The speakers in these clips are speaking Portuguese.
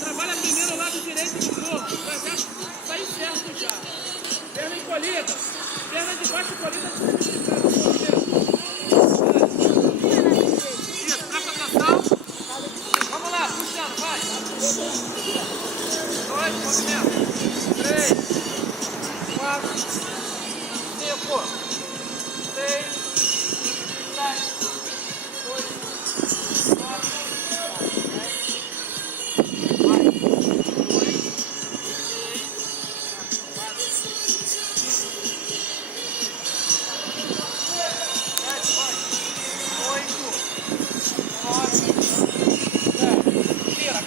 Trabalha primeiro o lado direito do corpo, para já sair certo já. Perna encolhida, perna de baixo encolhida para você esticar. Isso, presta atenção. Vamos lá, puxando, vai. 2, movimento. 3, 4, 5, 6, 7, 8, 9, 10.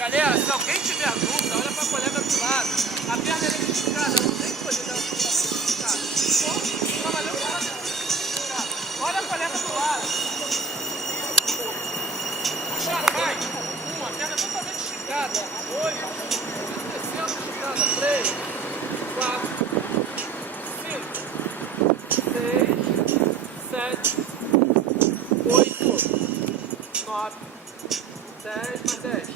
Galera, se alguém tiver dúvida, olha para a colega do lado. A perna é esticada, não tem coisa dela estar esticada. Trabalhando com ela esticada. Olha a colega do lado. Puxando, vai. 1, a perna totalmente esticada. 2, descendo esticada. 3, 4, 5, 6, 7, 8, 9, 10, mais 10.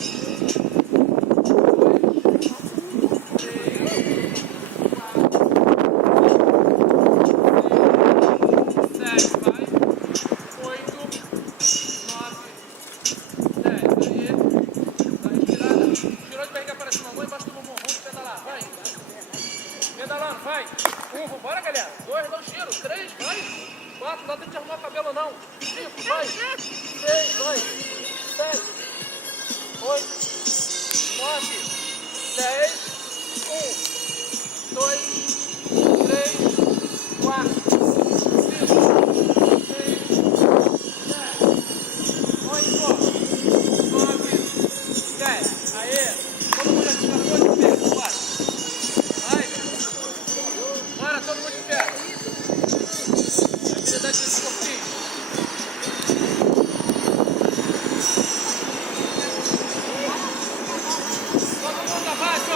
1, vambora, galera. 2, dá um giro. 3, vai. 4, não tem que arrumar o cabelo, não. 5, vai. 6, vai. 7, 8, 9, 10, 1, 2, 3, 4, 5, 6, 7, 8, 9, 10. Aê. Todo mundo já descansou de pé. Bora. Bora, todo mundo de pé. Habilidade desse corpinho. Todo mundo abaixo, ó.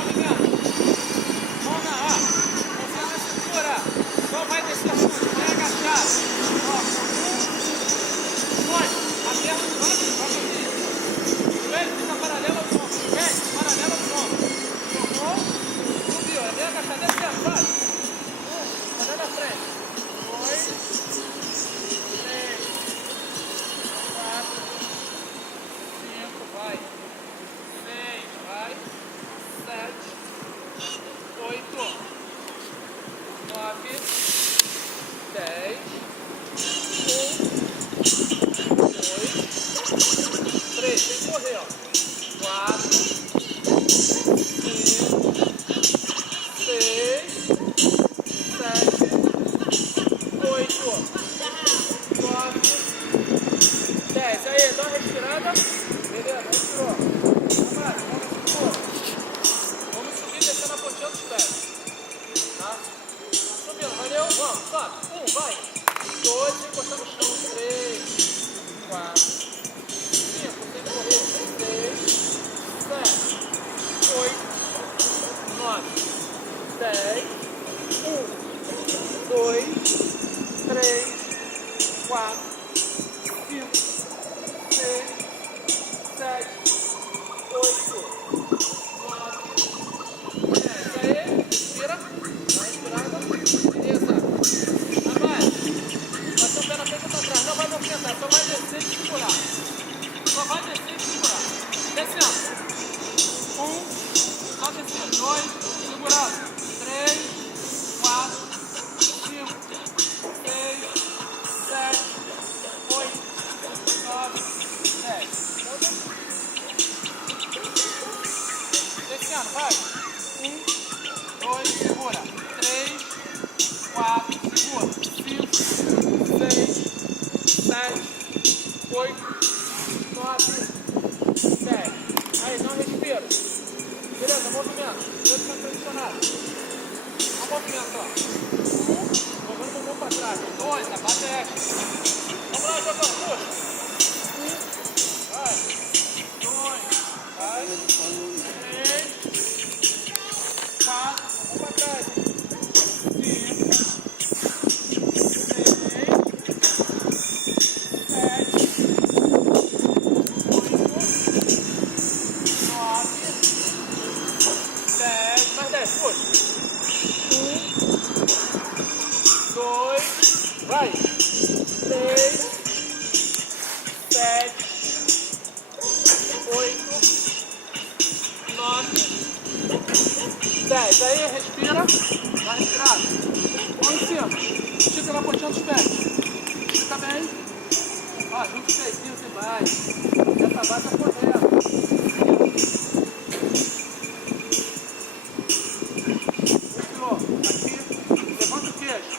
Movimento. Mão na ar. Você vai segurar. Não vai descer muito. Vai agachar. Ó. 1, 2. A perna do lado. Vai fazer isso. O joelho fica paralelo ao ombro. Gente, paralelo ao ombro. Jogou. Subiu. É bem agachado. Descendo. Vai. 1. Tá na frente. 2, 3, 4, 5, vai. 6, vai. 7, 8, 9, 10, 1, 2, 3, tem que correr, ó. 4, 5, 6, 7, 8, 9, 10. Aí, dá uma respirada. Beleza, respirou. Vamos subir e descer na pontinha dos pés. Tá? Subindo, valeu? Vamos, sobe. 1, vai. 2, encostando no chão. 3, 4, 5, tem que correr. 6, 7, 8, 9, 10, 1, 2, 3, 4, 5, 6, 7, 8, 9, 10. Aí, respira. Dá uma respirada. Beleza. Abaixo. Bate o pé na frente e pra trás. Não vai movimentar, só vai descer e segurar. Só vai descer e segurar. Descendo. 1, só descendo. 2, segurado. 3, 4, 5, 6, 7, 8, 9, 10, vai. 1, 2, segura. 3, 4, segura. 5, 6, 7, 8, 9, 10. Aí, não respira. Beleza, movimento. 2 são pressionados. Um movimento, ó. 1, jogando o bumbum pra trás. 2, abate extra. Vamos lá, jogador, puxa. 1, vai. 2, vai. 3, 4, bumbum pra trás. 5, 6, 7, 8, 9, 10, mais 10, puxa. 2, vai. 3, 7, 8, 9, 10. Aí, respira. Dá respirada. Mão em cima. Estica na pontinha dos pés. Estica bem. Ó, junta os pezinhos embaixo. Essa base tá correta. Respirou. Aqui. Levanta o queixo.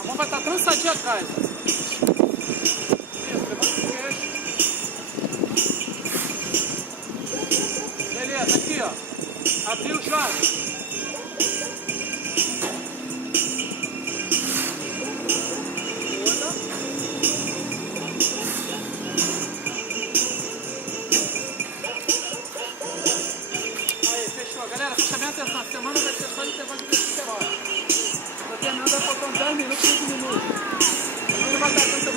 A mão vai estar trançadinha atrás. Isso, levanta o queixo. Beleza, aqui ó. Abriu os olhos. Aí, fechou. Galera, presta bem atenção. A semana vai ser só de intervalo de testosterona. Tô terminando, vai faltando 10 minutos, 15 minutos. Não vai dar tanta